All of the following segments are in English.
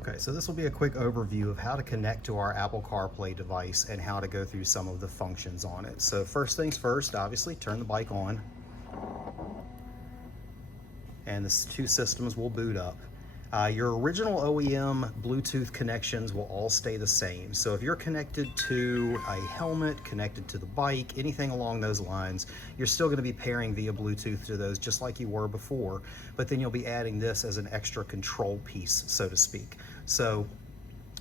Okay, so this will be a quick overview of how to connect to our Apple CarPlay device and how to go through some of the functions on it. So first things first, obviously turn the bike on and the two systems will boot up. Your original OEM Bluetooth connections will all stay the same. So if you're connected to a helmet, connected to the bike, anything along those lines, you're still going to be pairing via Bluetooth to those just like you were before, but then you'll be adding this as an extra control piece, so to speak. So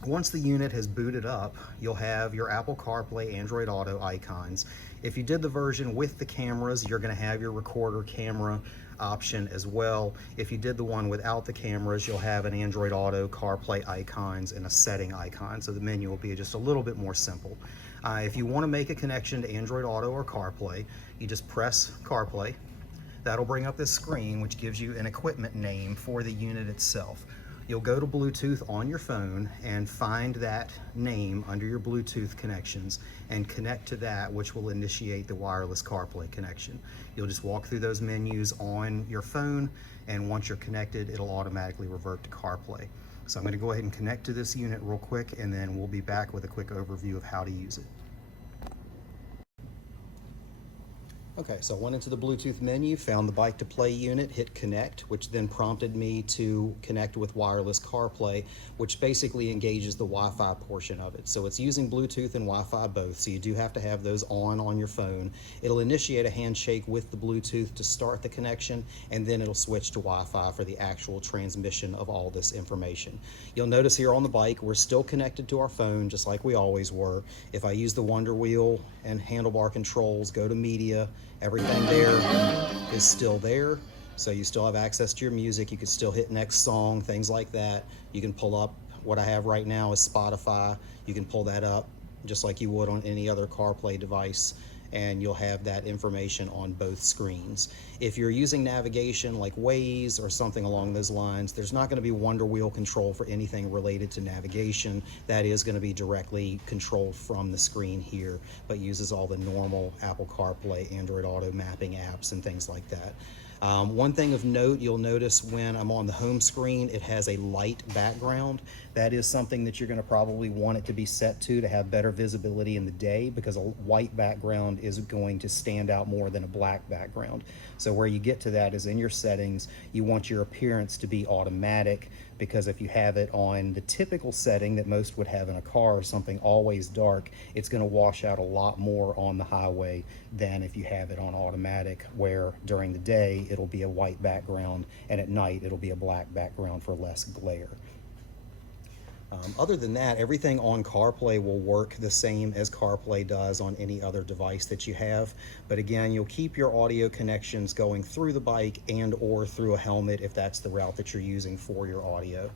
once the unit has booted up, you'll have your Apple CarPlay, Android Auto icons. If you did the version with the cameras, you're going to have your recorder camera option as well. If you did the one without the cameras, you'll have an Android Auto, CarPlay icons, and a setting icon. So the menu will be just a little bit more simple. If you want to make a connection to Android Auto or CarPlay, you just press CarPlay. That'll bring up this screen, which gives you an equipment name for the unit itself. You'll go to Bluetooth on your phone and find that name under your Bluetooth connections and connect to that, which will initiate the wireless CarPlay connection. You'll just walk through those menus on your phone, and once you're connected, it'll automatically revert to CarPlay. So I'm going to go ahead and connect to this unit real quick, and then we'll be back with a quick overview of how to use it. Okay, so I went into the Bluetooth menu, found the bike to play unit, hit connect, which then prompted me to connect with wireless CarPlay, which basically engages the Wi-Fi portion of it. So it's using Bluetooth and Wi-Fi both, so you do have to have those on your phone. It'll initiate a handshake with the Bluetooth to start the connection, and then it'll switch to Wi-Fi for the actual transmission of all this information. You'll notice here on the bike, we're still connected to our phone, just like we always were. If I use the Wonder Wheel and handlebar controls, go to media, everything there is still there. So you still have access to your music. You can still hit next song, things like that. You can pull up, what I have right now is Spotify. You can pull that up just like you would on any other CarPlay device, and you'll have that information on both screens. If you're using navigation like Waze or something along those lines, there's not going to be Wonder Wheel control for anything related to navigation. That is going to be directly controlled from the screen here, but uses all the normal Apple CarPlay, Android Auto mapping apps and things like that. One thing of note, you'll notice when I'm on the home screen, it has a light background. That is something that you're going to probably want it to be set to have better visibility in the day, because a white background is going to stand out more than a black background. So where you get to that is in your settings. You want your appearance to be automatic, because if you have it on the typical setting that most would have in a car, or something always dark, it's going to wash out a lot more on the highway than if you have it on automatic, where during the day it'll be a white background and at night it'll be a black background for less glare. Other than that, everything on CarPlay will work the same as CarPlay does on any other device that you have. But again, you'll keep your audio connections going through the bike and or through a helmet if that's the route that you're using for your audio.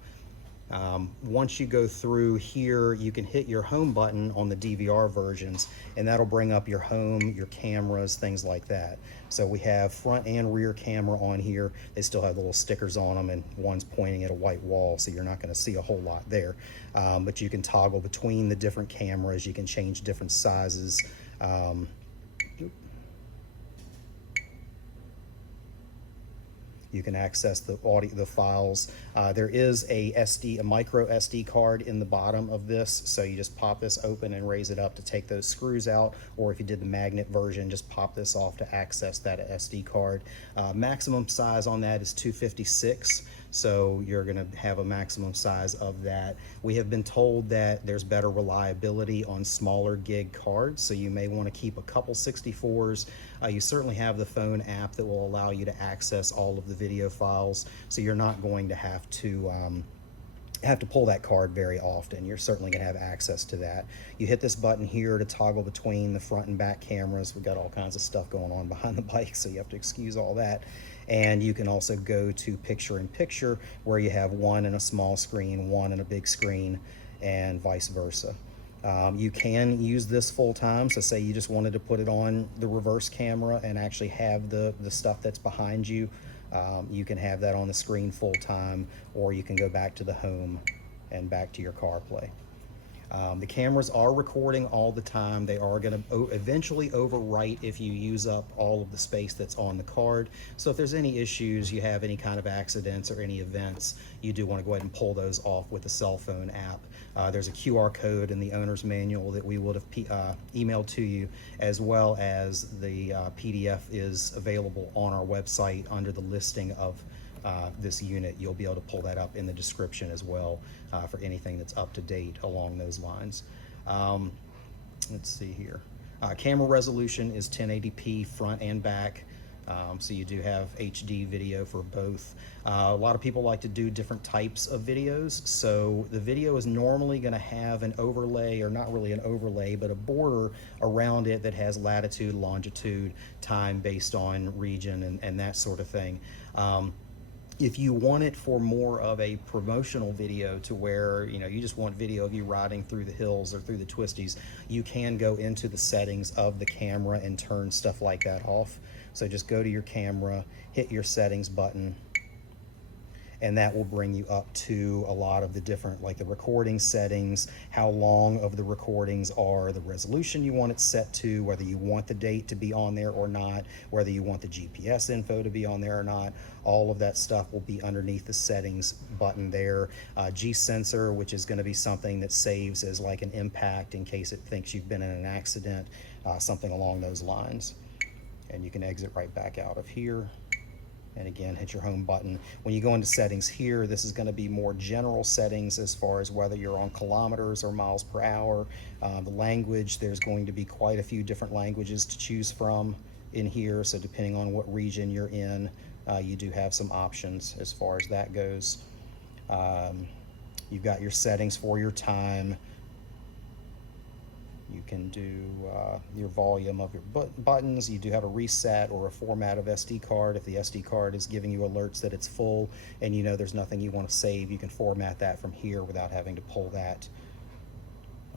Once you go through here, you can hit your home button on the DVR versions, and that'll bring up your home, your cameras, things like that. So we have front and rear camera on here. They still have the little stickers on them, and one's pointing at a white wall, so you're not going to see a whole lot there. But you can toggle between the different cameras. You can change different sizes. You can access the audio, the files. There is a micro SD card in the bottom of this, so you just pop this open and raise it up to take those screws out, or if you did the magnet version, just pop this off to access that SD card. Maximum size on that is 256, so you're going to have a maximum size of that. We have been told that there's better reliability on smaller gig cards, so you may want to keep a couple 64s. You certainly have the phone app that will allow you to access all of the video files, so you're not going to have to pull that card very often. You're certainly going to have access to that. You hit this button here to toggle between the front and back cameras. We've got all kinds of stuff going on behind the bike, so you have to excuse all that. And you can also go to picture-in-picture, where you have one in a small screen, one in a big screen, and vice versa. You can use this full time, so say you just wanted to put it on the reverse camera and actually have the stuff that's behind you. You can have that on the screen full time, or you can go back to the home and back to your CarPlay. The cameras are recording all the time. They are going to eventually overwrite if you use up all of the space that's on the card. So if there's any issues, you have any kind of accidents or any events, you do want to go ahead and pull those off with the cell phone app. There's a QR code in the owner's manual that we would have emailed to you, as well as the PDF is available on our website under the listing of this unit. You'll be able to pull that up in the description as well for anything that's up to date along those lines. Let's see here. Camera resolution is 1080p front and back. So you do have HD video for both. A lot of people like to do different types of videos. So the video is normally going to have an overlay, or not really an overlay, but a border around it that has latitude, longitude, time based on region and that sort of thing. If you want it for more of a promotional video, to where you just want video of you riding through the hills or through the twisties, you can go into the settings of the camera and turn stuff like that off. So just go to your camera, hit your settings button, and that will bring you up to a lot of the different, like the recording settings, how long of the recordings are, the resolution you want it set to, whether you want the date to be on there or not, whether you want the GPS info to be on there or not. All of that stuff will be underneath the settings button there. G-sensor, which is going to be something that saves as like an impact in case it thinks you've been in an accident, something along those lines. And you can exit right back out of here. And again, hit your home button. When you go into settings here, this is going to be more general settings as far as whether you're on kilometers or miles per hour. The language, there's going to be quite a few different languages to choose from in here. So depending on what region you're in, you do have some options as far as that goes. You've got your settings for your time. You can do your volume of your buttons. You do have a reset or a format of SD card. If the SD card is giving you alerts that it's full and there's nothing you want to save, you can format that from here without having to pull that.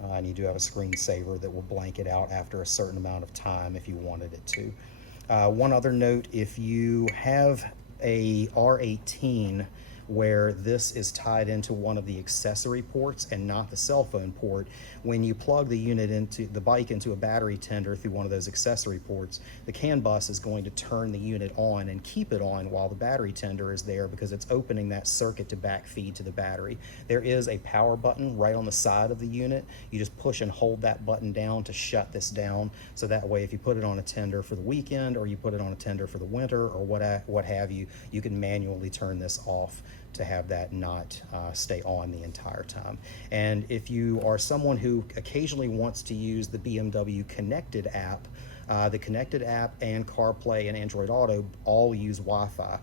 And you do have a screensaver that will blank it out after a certain amount of time if you wanted it to. One other note, if you have a R18 where this is tied into one of the accessory ports and not the cell phone port, when you plug the bike into a battery tender through one of those accessory ports, the CAN bus is going to turn the unit on and keep it on while the battery tender is there, because it's opening that circuit to backfeed to the battery. There is a power button right on the side of the unit. You just push and hold that button down to shut this down, so that way if you put it on a tender for the weekend or you put it on a tender for the winter or what have you, you can manually turn this off to have that not stay on the entire time. And if you are someone who occasionally wants to use the BMW Connected app, the Connected app and CarPlay and Android Auto all use Wi-Fi.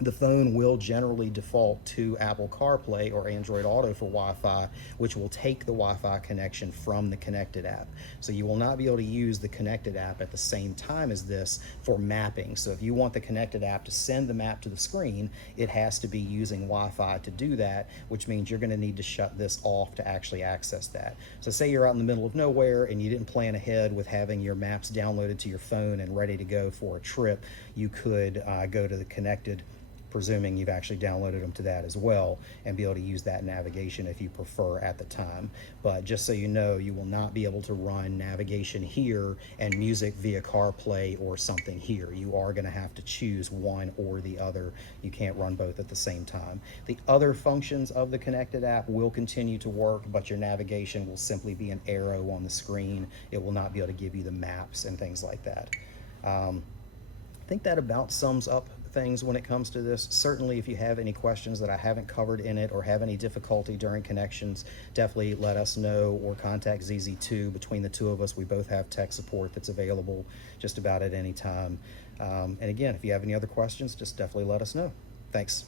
The phone will generally default to Apple CarPlay or Android Auto for Wi-Fi, which will take the Wi-Fi connection from the Connected app. So you will not be able to use the Connected app at the same time as this for mapping. So if you want the Connected app to send the map to the screen, it has to be using Wi-Fi to do that, which means you're going to need to shut this off to actually access that. So say you're out in the middle of nowhere and you didn't plan ahead with having your maps downloaded to your phone and ready to go for a trip, you could go to the Connected, presuming you've actually downloaded them to that as well, and be able to use that navigation if you prefer at the time. But just so you know, you will not be able to run navigation here and music via CarPlay or something here. You are going to have to choose one or the other. You can't run both at the same time. The other functions of the Connected app will continue to work, but your navigation will simply be an arrow on the screen. It will not be able to give you the maps and things like that. I think that about sums up things when it comes to this. Certainly if you have any questions that I haven't covered in it or have any difficulty during connections, definitely let us know or contact ZZ2. Between the two of us, we both have tech support that's available just about at any time. And again, if you have any other questions, just definitely let us know. Thanks.